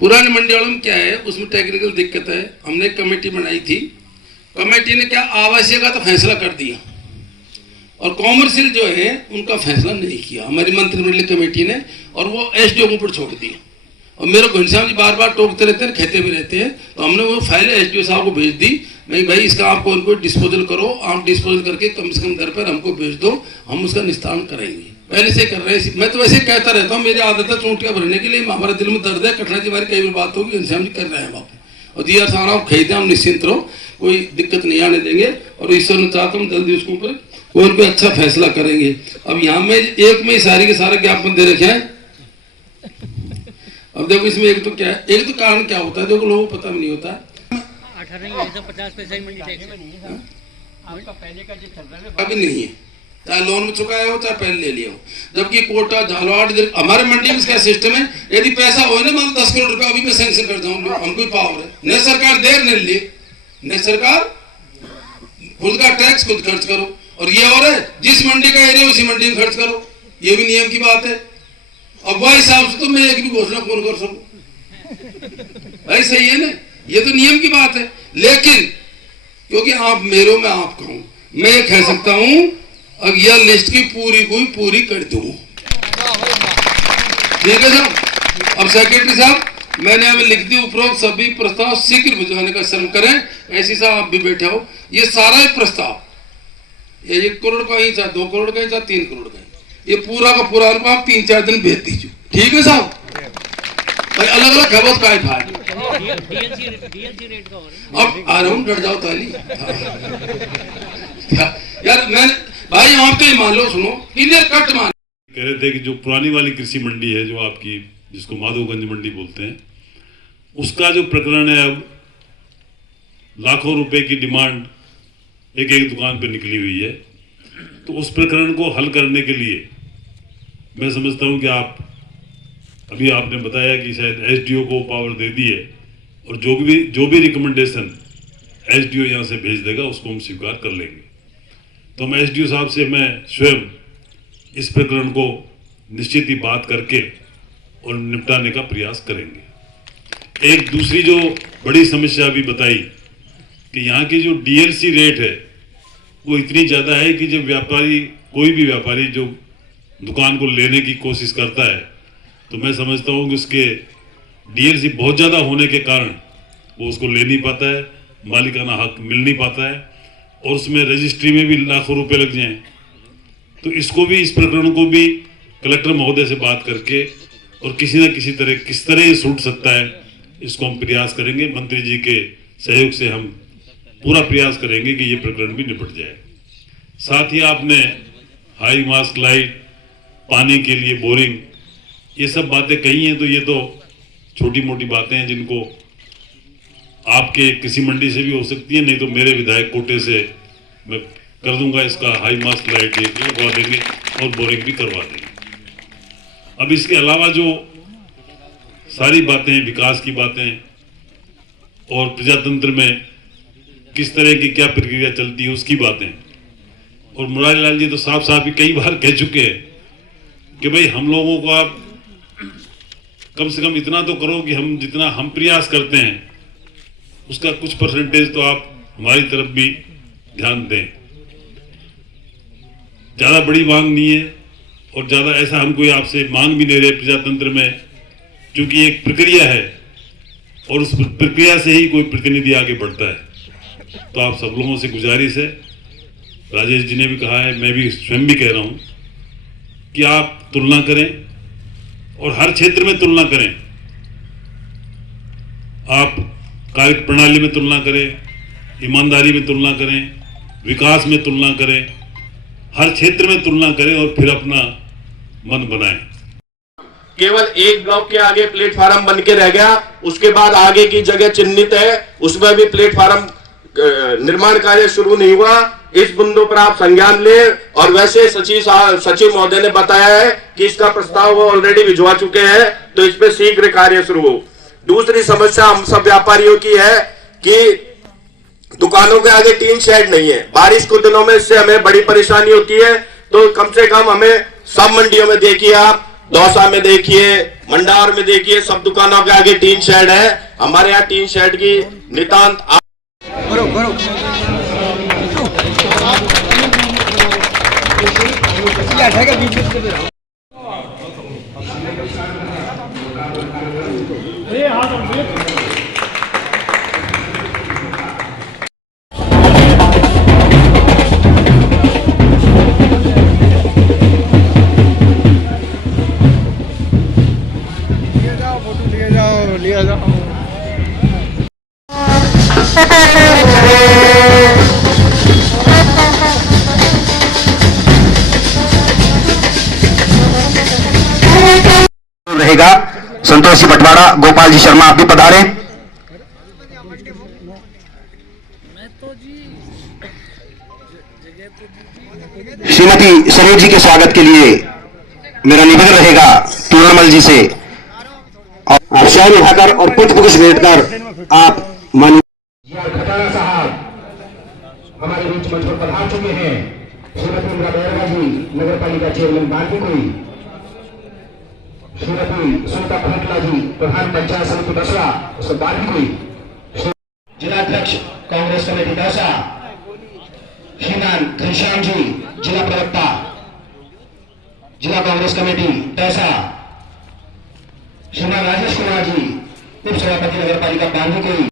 पुरानी मंडी वालों में क्या है, उसमें टेक्निकल दिक्कत है। हमने एक कमेटी बनाई थी, कमेटी ने क्या आवासीय का तो फैसला कर दिया और कॉमर्शियल जो है उनका फैसला नहीं किया हमारी मंत्रिमंडलीय कमेटी ने, और वो एसडीओ के ऊपर छोड़ दिया। और मेरे घनश्याम जी बार बार टोकते रहते हैं, कहते भी रहते हैं, तो हमने वो फाइल एसडीओ साहब को भेज दी। नहीं भाई, इसका आप उनको डिस्पोजल करो, आप डिस्पोजल करके कम से कम दर पर हमको भेज दो, हम उसका निस्तारण करेंगे। पहले से कर रहे हैं। मैं तो वैसे कहता रहता हूँ, मेरी आदत है चूंटियां भरने के लिए, हमारे दिल में दर्द है। कटरा जी हमारी कई बार बात होगी, घनश्याम जी कर रहे हैं बापू, और जी यार सारा आप खरीदे, हम निश्चिंत रहो, कोई दिक्कत नहीं आने देंगे। और ईश्वर ने चाहता हूँ जल्दी उसके ऊपर कोई अच्छा फैसला करेंगे। अब यहाँ में एक में सारे के सारे ज्ञापन दे रखे हैं। अब देखो इसमें एक तो क्या है, एक तो कारण क्या होता है, देखो लोगों को पता भी नहीं होता। 50 पैसे ही मंडी टैक्स है। आपका पहले का जो चल रहा है अभी नहीं है, चाहे लोन में चुकाया हो चाहे पहले ले लिया हो। जबकि कोटा झालवाड़ हमारे मंडी में इसका सिस्टम है, यदि पैसा हो ना मान 10 करोड़ रुपया अभी मैं सैंक्शन कर जाऊँ, हमको पावर है। न सरकार देर न ले, न सरकार खुद का टैक्स खुद खर्च करो, और ये और है जिस मंडी का एरिया उसी मंडी में खर्च करो, ये भी नियम की बात है। अब वह हिसाब से तो मैं एक भी घोषणा कौन कर सकूं भाई, सही है ना, ये तो नियम की बात है। लेकिन क्योंकि आप मेरे में आप कहूं, मैं ये कह सकता हूं अब यह लिस्ट की पूरी कर दूं, ठीक है साहब। अब सेक्रेटरी साहब, मैंने अभी लिख दी, उपरोक्त सभी प्रस्ताव शीघ्र भिजवाने का श्रम करें। ऐसी साहब आप भी बैठे हो, ये सारा ही प्रस्ताव, ये 1 करोड़ का ही, चाहे 2 करोड़ का ही, चाहे 3 करोड़ का ही, ये पूरा का पूरा आप 3-4 दिन भेज दीजिए, ठीक है साहब भाई। अलग अलग खबर का फायदा, अब आ रहा हूँ, डर जाओ ताली यार। मैं भाई आप तो मान लो, सुनो क्लियर कट मान। कह रहे थे कि जो पुरानी वाली कृषि मंडी है, जो आपकी जिसको माधवगंज मंडी बोलते हैं, उसका जो प्रकरण है, अब लाखों रुपए की डिमांड एक एक दुकान पे निकली हुई है। तो उस प्रकरण को हल करने के लिए मैं समझता हूं कि आप अभी आपने बताया कि शायद एसडीओ को पावर दे दी है, और जो भी रिकमेंडेशन एसडीओ यहाँ से भेज देगा उसको हम स्वीकार कर लेंगे। तो हम एसडीओ साहब से मैं स्वयं इस प्रकरण को निश्चित ही बात करके और निपटाने का प्रयास करेंगे। एक दूसरी जो बड़ी समस्या अभी बताई कि यहाँ की जो डीएलसी रेट है वो इतनी ज़्यादा है कि जब कोई भी व्यापारी जो दुकान को लेने की कोशिश करता है, तो मैं समझता हूँ कि उसके डीएलसी बहुत ज़्यादा होने के कारण वो उसको ले नहीं पाता है, मालिकाना हक मिल नहीं पाता है, और उसमें रजिस्ट्री में भी लाखों रुपए लग जाएं। तो इसको भी, इस प्रकरण को भी कलेक्टर महोदय से बात करके और किसी न किसी तरह किस तरह ये छूट सकता है, इसको हम प्रयास करेंगे। मंत्री जी के सहयोग से हम पूरा प्रयास करेंगे कि ये प्रकरण भी निपट जाए। साथ ही आपने हाई मास्क लाइट, पानी के लिए बोरिंग, ये सब बातें कही हैं। तो ये तो छोटी मोटी बातें हैं जिनको आपके किसी मंडी से भी हो सकती है, नहीं तो मेरे विधायक कोटे से मैं कर दूंगा, इसका हाई मास्क लाइट लगवा देंगे और बोरिंग भी करवा देंगे। अब इसके अलावा जो सारी बातें, विकास की बातें और प्रजातंत्र में किस तरह की क्या प्रक्रिया चलती है उसकी बातें, और मुरारी लाल जी तो साफ साफ ही कई बार कह चुके हैं कि भाई हम लोगों को आप कम से कम इतना तो करो कि हम जितना हम प्रयास करते हैं उसका कुछ परसेंटेज तो आप हमारी तरफ भी ध्यान दें। ज़्यादा बड़ी मांग नहीं है और ज़्यादा ऐसा हम कोई आपसे मांग भी नहीं रहे प्रजातंत्र में, क्योंकि एक प्रक्रिया है और उस प्रक्रिया से ही कोई प्रतिनिधि आगे बढ़ता है। तो आप सब लोगों से गुजारिश है, राजेश जी ने भी कहा है, मैं भी स्वयं भी कह रहा हूँ कि आप तुलना करें और हर क्षेत्र में तुलना करें। आप कार्य प्रणाली में तुलना करें, ईमानदारी में तुलना करें, विकास में तुलना करें, हर क्षेत्र में तुलना करें और फिर अपना मन बनाएं। केवल एक ब्लॉक के आगे प्लेटफार्म बन के रह गया, उसके बाद आगे की जगह चिन्हित है, उसमें भी प्लेटफार्म निर्माण कार्य शुरू नहीं हुआ। इस बिंदु पर आप संज्ञान लें। और वैसे सचिव महोदय ने बताया है कि इसका प्रस्ताव वो ऑलरेडी भिजवा चुके हैं, तो इस पे शीघ्र कार्य शुरू हो। दूसरी समस्या हम सब व्यापारियों की है कि दुकानों के आगे टीन शेड नहीं है। बारिश के दिनों में इससे हमें बड़ी परेशानी होती है। तो कम से कम हमें सब मंडियों में देखिए आप दौसा में देखिए, मंडार में देखिए, सब दुकानों के आगे टीन शेड है। हमारे यहाँ टीन शेड की नितांत लिया जाओ। रहेगा संतोष जी बटवाड़ा, गोपाल जी शर्मा आप भी पधारे। श्रीमती सरोज जी के स्वागत के लिए मेरा निवेदन रहेगा पूर्णमल जी से और शाही उठाकर और पुष्प गुच्छ भेंटकर आप माननीय खटारा साहब हमारे बीच मंच पर पधार चुके हैं। श्रीमती इंदिरा बैरवा जी नगर पालिका चेयरमैन बांदीकुई, श्रीमती सुनीता खंडला जी प्रधान पंचायत समिति दसरा बांदीकुई, जिलाध्यक्ष कांग्रेस कमेटी दौसा श्रीमान घनश्याम जी जिला प्रवक्ता जिला कांग्रेस कमेटी दौसा, श्रीमान राजेश कुमार जी उप सभापति नगर पालिका बांदीकुई।